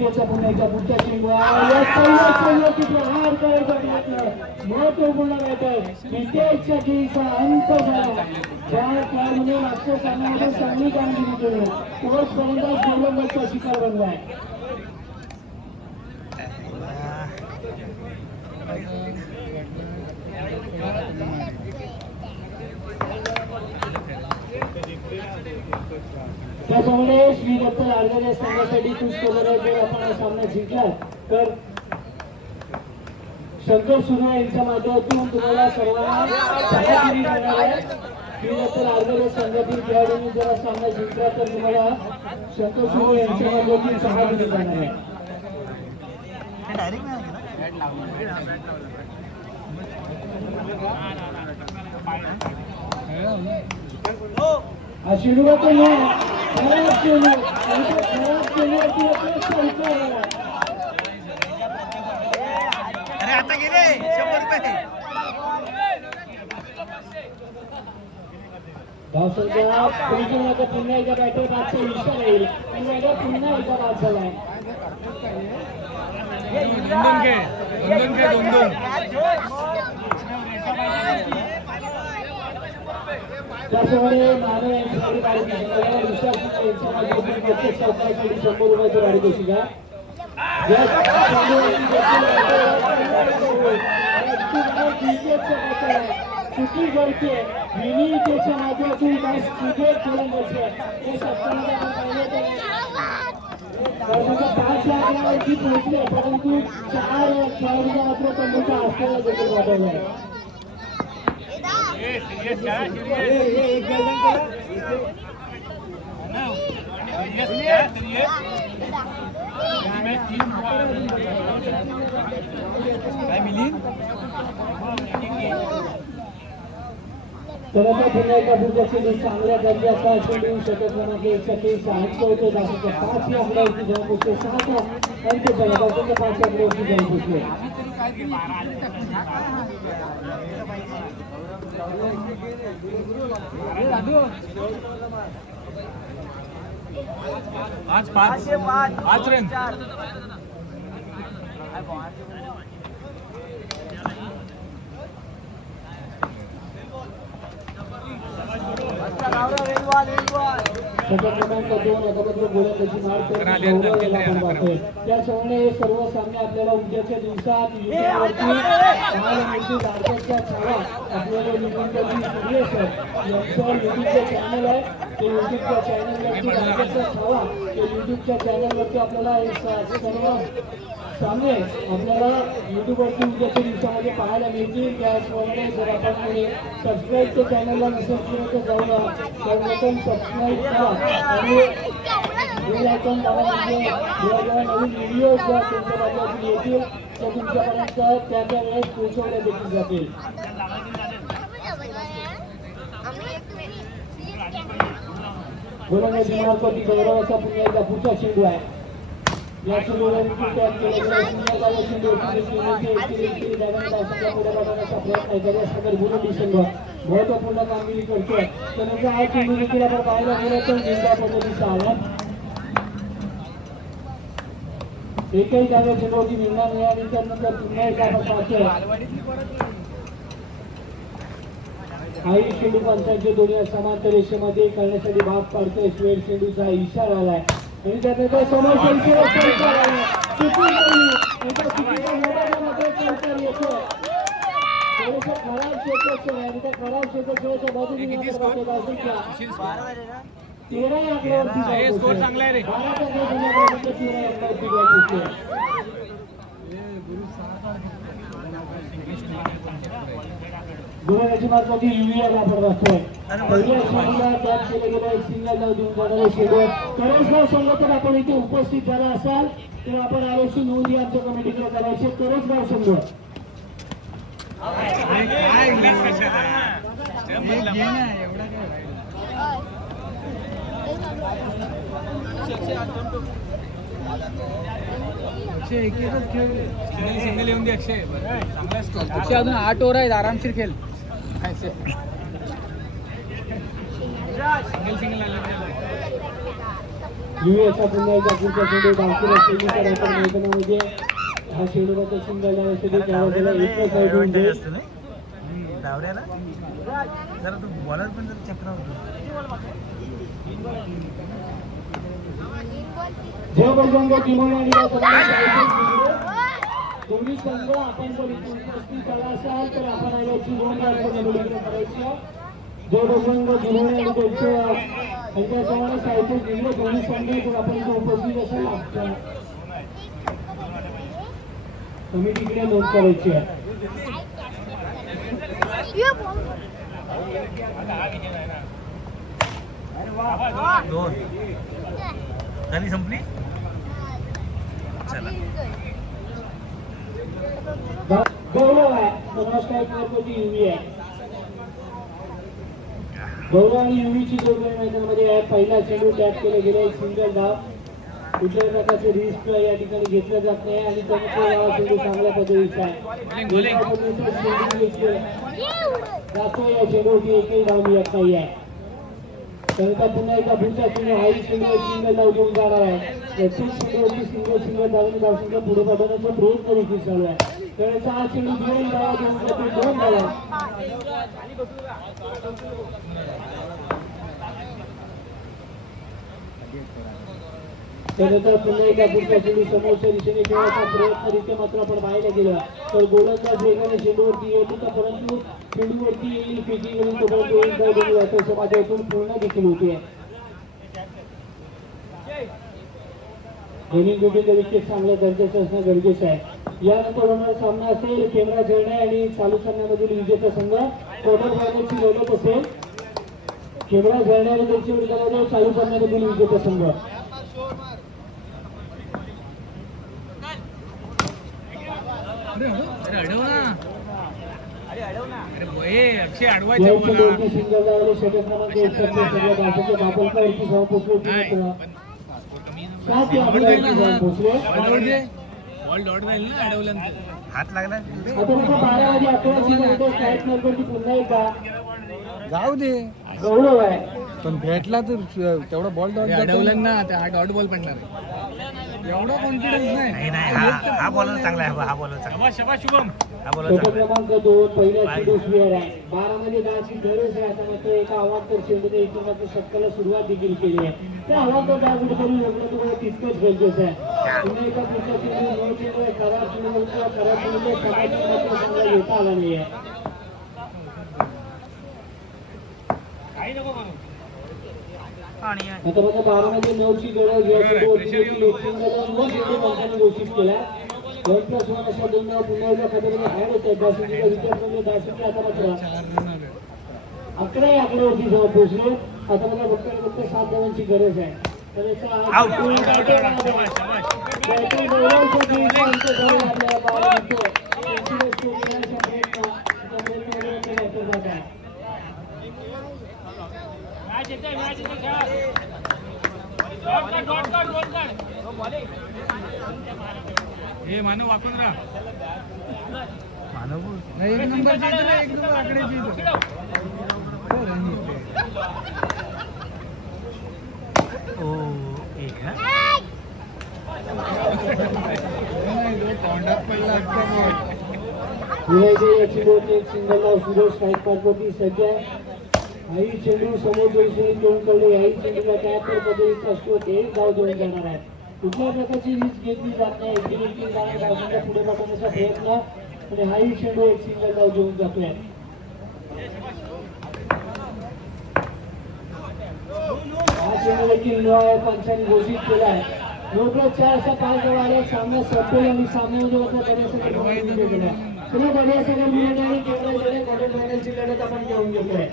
त्याचा पुन्हा एकदा पुढचा चेंडू हार करायचा प्रयत्न महत्वपूर्ण क्रिकेटच्या खेळीचा अंत झाला. ज्या खेळाडूने मागच्या सामन्यामध्ये चांगली कामगिरी केली तोच फलंदाज गोलंदाजचा शिकार बनलाय. त्याप्रमाणे श्री दत्त आर्गरे संघासाठी खुश खबर जर आपण हा सामना जिंकला तर शंकर सुर्वे यांच्या माध्यमातून तुम्हाला सर्वांना सहागिरी मिळणार आहे. श्री दत्त आर्गरे संघातील खेळाडूंनी जर हा सामना जिंकला तर तुम्हाला शंकर सुर्वे यांच्या माध्यमातून सहागिरी मिळणार आहे. अरे आता गेले 100 रुपये. पुन्हा एकदा बॅटर बादचा इशारा येईल पुन्हा एकदा बाद झालाय. त्याच्यामुळे मानव यांची गाडी प्रत्येक चौकासाठी 100 रुपयाची गाडी कशी का चुकी घडते विनीतेच्या माध्यमातून क्रिकेट खेळून बसले हे सत्तामध्ये आपण पाहिलं तर 5 लाखावरती पोहोचले परंतु 4 खेळाडूंना मात्र त्यांच्या हस्ताला देखील वाढवलं आहे. पुन्हा एका पुढच्या चेंडू चांगल्या दर्जाचा चेंडू षटक क्रमांक 123 होतो. दाखवतो 5 या आकड्यावरती जाऊन पोचले 7 अंक झाला. दाखवतो 5 आकड्यावरती जाऊन पोचले. आज 5 रन. क्रमांक 2 एकत्र गोलंदाजी मारते. त्याचप्रमाणे हे सर्व सामने आपल्याला उद्याच्या दिवसात युट्यूबवरती पाहायला मिळतील. राज्याच्या छावा आपल्याला निबंधजी सूर्येश्वर यांचं युट्यूबचं चॅनल आहे. ते युट्यूबच्या चॅनलवरती राज्याच्या छावा ते युट्यूबच्या चॅनलवरती आपल्याला हे सर्व सामने आपल्याला युट्यूबवरती उद्याच्या दिवसामध्ये पाहायला मिळतील. त्याचप्रमाणे जर आपण कोणी सबस्क्राईबच्या चॅनलला नसेल केलं तर जाऊन सर्वप्रथम सबस्क्राईब करा आणि बेल आयकॉन दाबा म्हणजे जेव्हा नवीन व्हिडिओज तुमच्या माध्यमातून येतील तर तुमच्यापर्यंत त्या वेळेस पोहोचवल्या देखील जातील. गोलंदाजी मार्फत गौरवाचा पुन्हा एकदा पुढचा चेंडू आहे. या चेंडूवरती टॅप केलेला चेंडू पुढे पाठवण्याचा प्रयत्न एखाद्या सागर गुरुजी संघ महत्वपूर्ण कामगिरी करतोय. त्यानंतर हा चेंडू देखील आपण पाहायला गेलो तर निंदा पद्धतीचा आला. एकही धाव्या चेंडूवरती निंदा मिळाल्यानंतर पुन्हा एकदा आपण पाहतोय काही चेंडू पंचांचे दोन्ही समांतर रेषेमध्ये करण्यासाठी भाग पाडतोय. स्वेट चेंडूचा इशारा आलाय आणि त्यानंतर समोरच्या खराब क्षेत्र आणि त्या खराब क्षेत्राच्या बाजूने 13 आकड्यावरती गोलंदाजी मार्फत युरिया वापर वाचतोय. पहिल्या षटकाला त्याग केले गेला एक सिंगल धाव देऊन जाणारे शेडो करंजगाव संघ जर आपण इथे उपस्थित झाला असाल तर आपण आवश्यक नोंदी आमच्या कमिटीकडे करायचे. करंजगाव संघ सिंगल येऊन दे. 100 अजून 8 ओव्हर आहेत. आरामशीर खेळ. सिंगल आले युएचा पुन्हा एकदा पुढचा चेंडू बाकी असलेली तर आपण मैदानामध्ये हा चेंडूचा सिंगल डायव्हर्सिटी त्यावेळेला एकच साईड होऊन जाईल. डावऱ्याला जरा तू बॉलर पण जरा चक्रा होतो. जय बजरंग टीमने आणि दोन्ही संघ आपण जर उपस्थित झाला असाल तर आपण आल्याची नोंद करायची. जय बजरंग टीमने आणि त्यांच्यासमोर साहित्य दिले दोन्ही संघ जर आपण इथे उपस्थित असाल कमिटीकडे नोंद करायची आहे. दोन झाली संपली. चला गौरव आहे नमस्कार कारपती युवी आहे. गौरव आणि युवीची जोडणी मैदानामध्ये आहे. पहिला चेंडू टॅप केला गेला सिंगल धाव. कुठल्याही प्रकारचे रिस्क या ठिकाणी घेतलं जात नाही आणि त्यांचा चेंडू चांगल्या पद्धतीचा आहे. जातो या चेंडूवरती एकही धाव मिळत नाही आहे. त्यानंतर पुन्हा एकदा पुढचा चेंडू हाही चेंडू सिंगल धाव घेऊन जाणार आहे. प्रत्येक चेंडूवरती सिंगल धावून धावसंख्या पुढे पाठवण्याचा प्रयत्न देखील चालू आहे. त्यानंतर हा चेंडू दोन धावा घेऊन दोन धावा त्यानंतर पुन्हा एकदा पुढचा चेंडू समोरच्या दिशेने खेळण्याचा प्रयत्न रित्या मात्र आपण पाहायला गेलं तर गोलंदाज वेगाने चेंडूवरती येत होता परंतु चेंडूवरती येईल फेकी करून तोपर्यंत एक धाव दिली जातो असं माझ्यातून पूर्ण देखील होते. दोन्ही गोटींचा विकेट चांगल्या दर्जाचं असणं गरजेचं आहे. यानंतर होणारा सामना असेल केंद्रा जळणे आणि चालू सामन्यामधील विजेता संघ क्वार्टर फायनलची लढत असेल. केंद्रा जळणे आणि त्यांच्या विरोधामध्ये चालू सामन्यामधील विजेता संघ. अडव ना. अरे बोये अक्षय अडवायचं मला. सिंगल धावले षटक क्रमांक 61 सगळ्या भाषेचे बापलकावरती जाऊन पोहोचले. सात आपल्यावरती जाऊन पोहोचले. बॉल डॉट जाईल ना अडवल्यानंतर. हात लागला. आता 12 वाजे 11 चेंडू स्ट्राईक नंबरची पुन्हा एकदा जाऊ दे गौरव आहे. पण भेटला तर तेवढा बॉल डॉट अडवलं ना हा डॉट बॉल पडणार. एवढा कॉन्फिडन्स नाही. हा बॉलर चांगला आहे. हा बॉलर चांगला. शाबास शुभम. हा बॉलर षटक चांगला क्रमांक 2 पहिल्या चेंडू स्वीअर आहे. 12 मध्ये 10 ची गरज आहे. आता मात्र एका अवांतर चेंडूने एकूणाच्या षटकाला सुरुवात देखील केली आहे. त्या अवांतर 10 कुठेतरी योग्य तुम्हाला तितकंच गरजेचं आहे. पुन्हा एका पुढचा चेंडू नऊ चेंडू आहे. खराब चेंडू खराब चेंडू समाज मात्र चांगला घेता आला नाही आहे. आता मात्र 12 मध्ये 9 ची गरज घोषित केला. 1+1 अशा दोन नाव पुन्हा एकदा खात्यामध्ये ऍड होत आहेत. दासीजीचा विचार म्हणजे दासीजी आता मात्र 11 आकड्यावरती जाऊन पोहोचले. आता मला फक्त 7 धावांची गरज आहे. तर याचा आपल्याला पाहायला मिळतो. हे मानव वाकून राहा. नाही, एक नंबरची इथं नाही, एक नंबर आकड्याची इथं. तोंडात पडला असता. याची बोट एक सिंगल धाव सुरेश स्ट्राईक पाठवती. सध्या आई चेंडू समोर दिशेने घेऊन कळले. आई चेंडूला काय तर पद्धतीचा असतो एक धाव देऊन जाणार आहे. कुठल्या प्रकारची रिस्क घेतली जात नाही. एकूण जाणार धावसंख्या पुढे पाठवण्याचा प्रयत्न आणि हाही चेंडू एक सिंगल धाव देऊन जातोय. हा चेंडू देखील पंचांनी घोषित केला आहे. नोकऱ्या 4 अशा 5 धावा आल्या. सामना संपेल आणि सामन्यामध्ये मात्र बऱ्याचशा गेला. पुन्हा बऱ्याचशा मिळून आणि केंद्र क्वार्टर फायनलची लढत आपण घेऊन घेतोय.